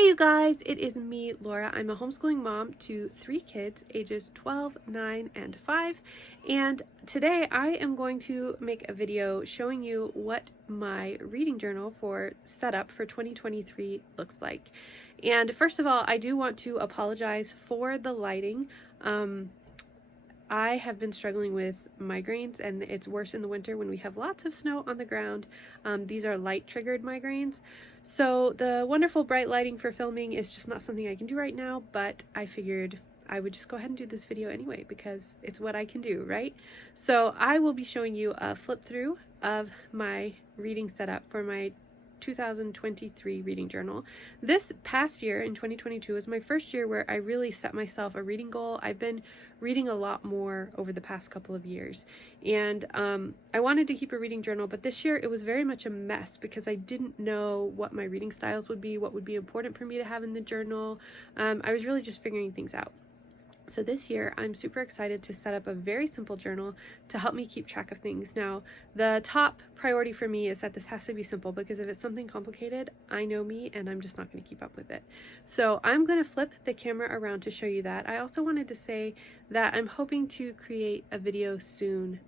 Hey you guys, it is me, Laura. I'm a homeschooling mom to 3 kids, ages 12, 9, and 5. And today I am going to make a video showing you what my reading journal for setup for 2023 looks like. And first of all, I do want to apologize for the lighting. I have been struggling with migraines, and it's worse in the winter when we have lots of snow on the ground. These are light triggered migraines. So the wonderful bright lighting for filming is just not something I can do right now, but I figured I would just go ahead and do this video anyway because it's what I can do, right? So I will be showing you a flip through of my reading setup for my 2023 reading journal. This past year in 2022 was my first year where I really set myself a reading goal. I've been reading a lot more over the past couple of years, and I wanted to keep a reading journal, but this year it was very much a mess because I didn't know what my reading styles would be, what would be important for me to have in the journal. I was really just figuring things out. So this year, I'm super excited to set up a very simple journal to help me keep track of things. Now, the top priority for me is that this has to be simple because if it's something complicated, I know me and I'm just not going to keep up with it. So I'm going to flip the camera around to show you that. I also wanted to say that I'm hoping to create a video soon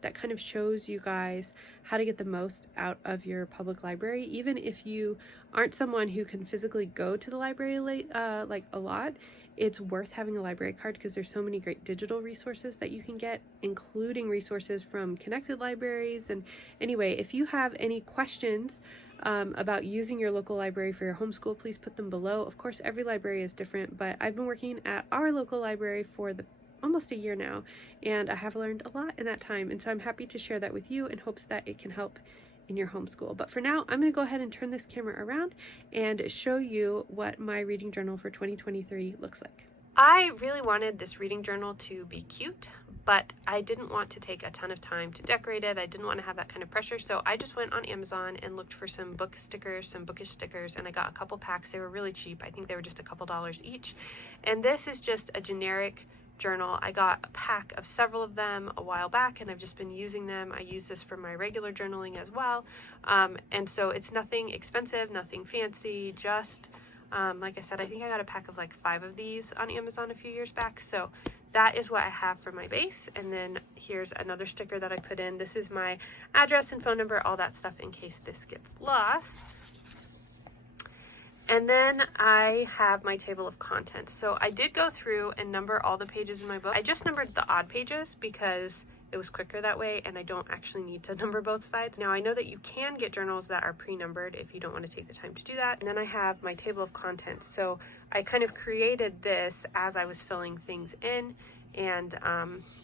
that kind of shows you guys how to get the most out of your public library, even if you aren't someone who can physically go to the library like a lot. It's worth having a library card because there's so many great digital resources that you can get, including resources from connected libraries. And anyway, if you have any questions about using your local library for your homeschool, please put them below. Of course, every library is different, but I've been working at our local library for almost a year now, and I have learned a lot in that time. And so I'm happy to share that with you in hopes that it can help in your homeschool. But for now, I'm going to go ahead and turn this camera around and show you what my reading journal for 2023 looks like. I really wanted this reading journal to be cute, but I didn't want to take a ton of time to decorate it. I didn't want to have that kind of pressure, so I just went on Amazon and looked for some book stickers, some bookish stickers, and I got a couple packs. They were really cheap. I think they were just a couple dollars each. And this is just a generic journal. I got a pack of several of them a while back, and I've just been using them. I use this for my regular journaling as well, and so it's nothing expensive, nothing fancy, just like I said, I think I got a pack of like 5 of these on Amazon a few years back. So that is what I have for my base, and then here's another sticker that I put in. This is my address and phone number, all that stuff in case this gets lost. And then I have my table of contents. So I did go through and number all the pages in my book. I just numbered the odd pages because it was quicker that way, and I don't actually need to number both sides. Now, I know that you can get journals that are pre-numbered if you don't want to take the time to do that. And then I have my table of contents. So I kind of created this as I was filling things in, and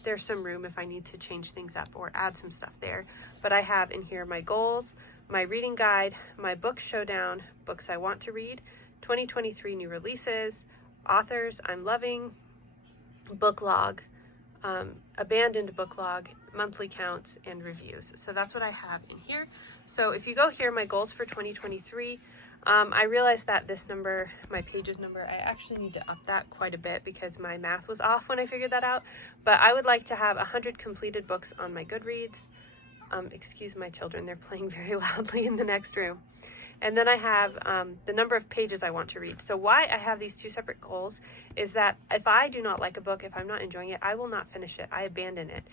there's some room if I need to change things up or add some stuff there. But I have in here my goals, my reading guide, my book showdown, books I want to read, 2023 new releases, authors I'm loving, book log, abandoned book log, monthly counts, and reviews. So that's what I have in here. So if you go here, my goals for 2023, I realized that this number, my pages number, I actually need to up that quite a bit because my math was off when I figured that out. But I would like to have 100 completed books on my Goodreads. Excuse my children, they're playing very loudly in the next room. And then I have the number of pages I want to read. So why I have these 2 separate goals is that if I do not like a book, if I'm not enjoying it, I will not finish it. I abandon it.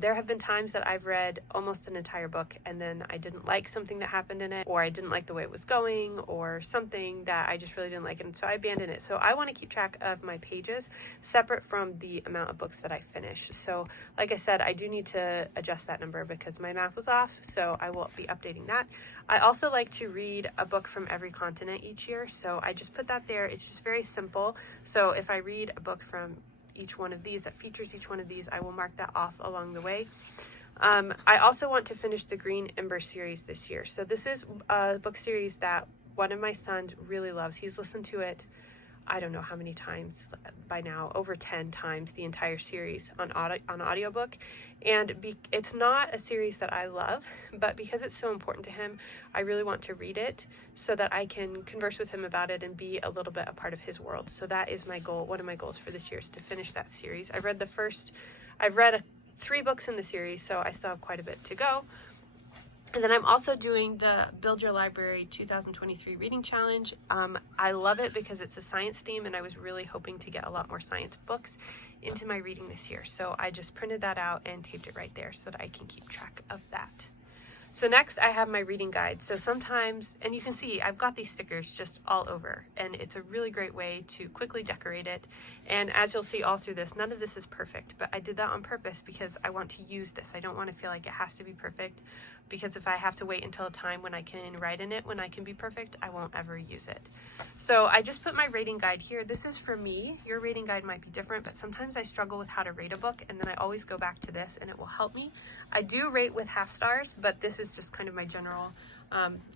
There have been times that I've read almost an entire book and then I didn't like something that happened in it, or I didn't like the way it was going, or something that I just really didn't like, and so I abandoned it. So I want to keep track of my pages separate from the amount of books that I finish. So like I said, I do need to adjust that number because my math was off, so I will be updating that. I also like to read a book from every continent each year, so I just put that there. It's just very simple. So if I read a book from each one of these that features each one of these, I will mark that off along the way. I also want to finish the Green Ember series this year. So this is a book series that one of my sons really loves. He's listened to it, I don't know how many times by now, over 10 times, the entire series on audiobook. And it's not a series that I love, but because it's so important to him, I really want to read it so that I can converse with him about it and be a little bit a part of his world. So that is my goal. One of my goals for this year is to finish that series. I've read 3 books in the series, so I still have quite a bit to go. And then I'm also doing the Build Your Library 2023 Reading Challenge. I love it because it's a science theme, and I was really hoping to get a lot more science books into my reading this year. So I just printed that out and taped it right there so that I can keep track of that. So next I have my reading guide. So sometimes, and you can see I've got these stickers just all over, and it's a really great way to quickly decorate it. And as you'll see all through this, none of this is perfect, but I did that on purpose because I want to use this. I don't want to feel like it has to be perfect, because if I have to wait until a time when I can write in it, when I can be perfect, I won't ever use it. So I just put my rating guide here. This is for me. Your rating guide might be different, but sometimes I struggle with how to rate a book, and then I always go back to this and it will help me. I do rate with half stars, but this is just kind of my general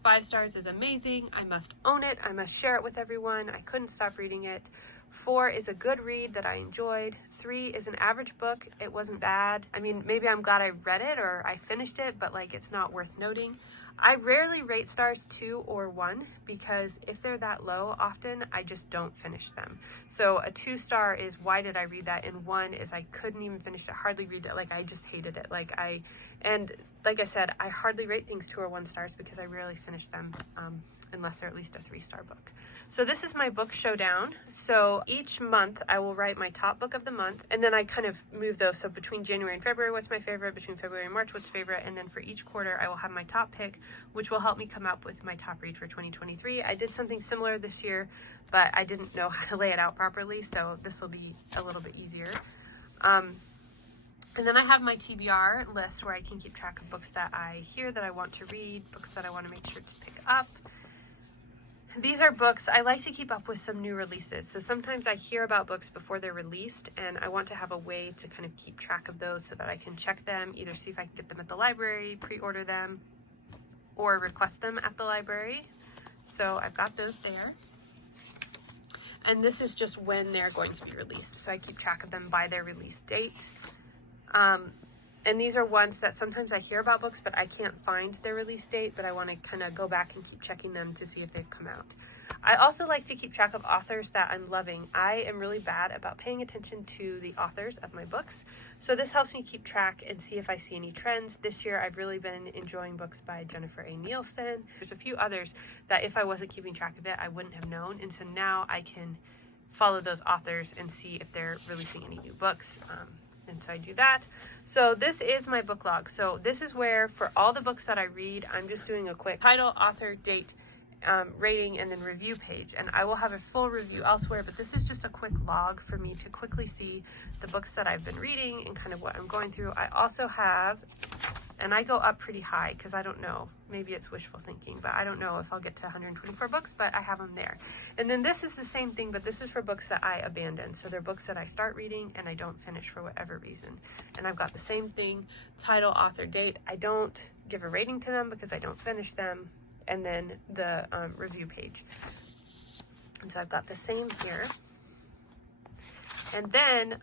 5 stars is amazing. I must own it. I must share it with everyone. I couldn't stop reading it. 4 is a good read that I enjoyed. 3 is an average book. It wasn't bad. I mean, maybe I'm glad I read it or I finished it, but like it's not worth noting. I rarely rate stars 2 or 1 because if they're that low, often I just don't finish them. So a 2 star is why did I read that, and 1 is I couldn't even finish it, hardly read it, like I just hated it. And like I said, I hardly rate things 2 or 1 stars because I rarely finish them unless they're at least a 3-star book. So this is my book showdown. So each month I will write my top book of the month, and then I kind of move those. So between January and February, what's my favorite? Between February and March, what's favorite? And then for each quarter, I will have my top pick, which will help me come up with my top read for 2023. I did something similar this year, but I didn't know how to lay it out properly, so this will be a little bit easier. And then I have my TBR list where I can keep track of books that I hear that I want to read, books that I want to make sure to pick up. These are books, I like to keep up with some new releases. So sometimes I hear about books before they're released, and I want to have a way to kind of keep track of those so that I can check them, either see if I can get them at the library, pre-order them, or request them at the library. So I've got those there. And this is just when they're going to be released. So I keep track of them by their release date. And these are ones that sometimes I hear about books, but I can't find their release date, but I want to kind of go back and keep checking them to see if they've come out. I also like to keep track of authors that I'm loving. I am really bad about paying attention to the authors of my books, so this helps me keep track and see if I see any trends. This year, I've really been enjoying books by Jennifer A. Nielsen. There's a few others that if I wasn't keeping track of it, I wouldn't have known, and so now I can follow those authors and see if they're releasing any new books. And so I do that. So this is my book log. So this is where for all the books that I read, I'm just doing a quick title, author, date, rating, and then review page. And I will have a full review elsewhere, but this is just a quick log for me to quickly see the books that I've been reading and kind of what I'm going through. I also have, and I go up pretty high because I don't know, maybe it's wishful thinking, but I don't know if I'll get to 124 books, but I have them there. And then this is the same thing, but this is for books that I abandon. So they're books that I start reading and I don't finish for whatever reason. And I've got the same thing, title, author, date. I don't give a rating to them because I don't finish them. And then the review page. And so I've got the same here. And then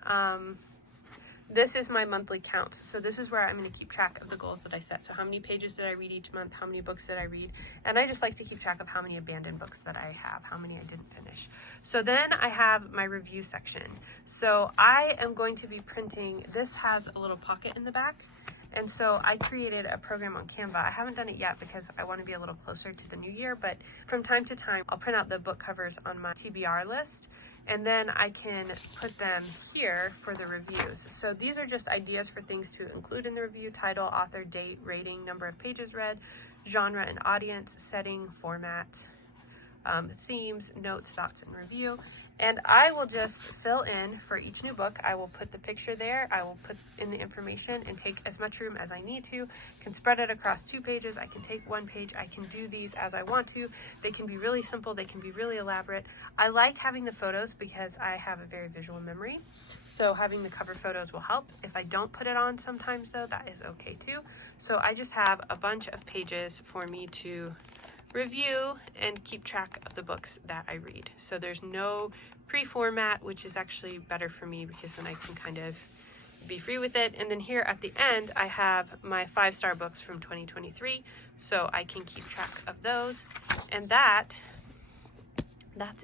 this is my monthly count. So this is where I'm going to keep track of the goals that I set. So how many pages did I read each month? How many books did I read? And I just like to keep track of how many abandoned books that I have, how many I didn't finish. So then I have my review section. So I am going to be printing, this has a little pocket in the back. And so I created a program on Canva. I haven't done it yet because I want to be a little closer to the new year, but from time to time, I'll print out the book covers on my TBR list, and then I can put them here for the reviews. So these are just ideas for things to include in the review: title, author, date, rating, number of pages read, genre and audience, setting, format, themes, notes, thoughts, and review. And I will just fill in for each new book. I will put the picture there. I will put in the information and take as much room as I need to. Can spread it across 2 pages. I can take 1 page. I can do these as I want to. They can be really simple. They can be really elaborate. I like having the photos because I have a very visual memory. So having the cover photos will help. If I don't put it on sometimes though, that is okay too. So I just have a bunch of pages for me to review and keep track of the books that I read. So there's no pre-format, which is actually better for me because then I can kind of be free with it. And then here at the end, I have my 5-star books from 2023, so I can keep track of those. And that's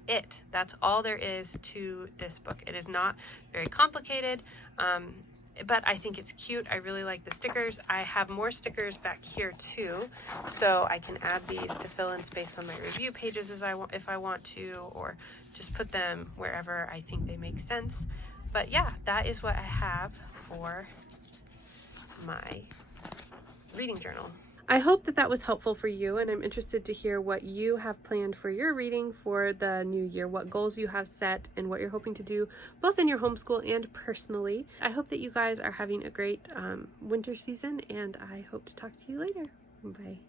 it. That's all there is to this book. It is not very complicated. but I think it's cute. I really like the stickers. I have more stickers back here too, so I can add these to fill in space on my review pages if I want to, or just put them wherever I think they make sense. But yeah, that is what I have for my reading journal. I hope that that was helpful for you, and I'm interested to hear what you have planned for your reading for the new year, what goals you have set, and what you're hoping to do both in your homeschool and personally. I hope that you guys are having a great winter season, and I hope to talk to you later. Bye.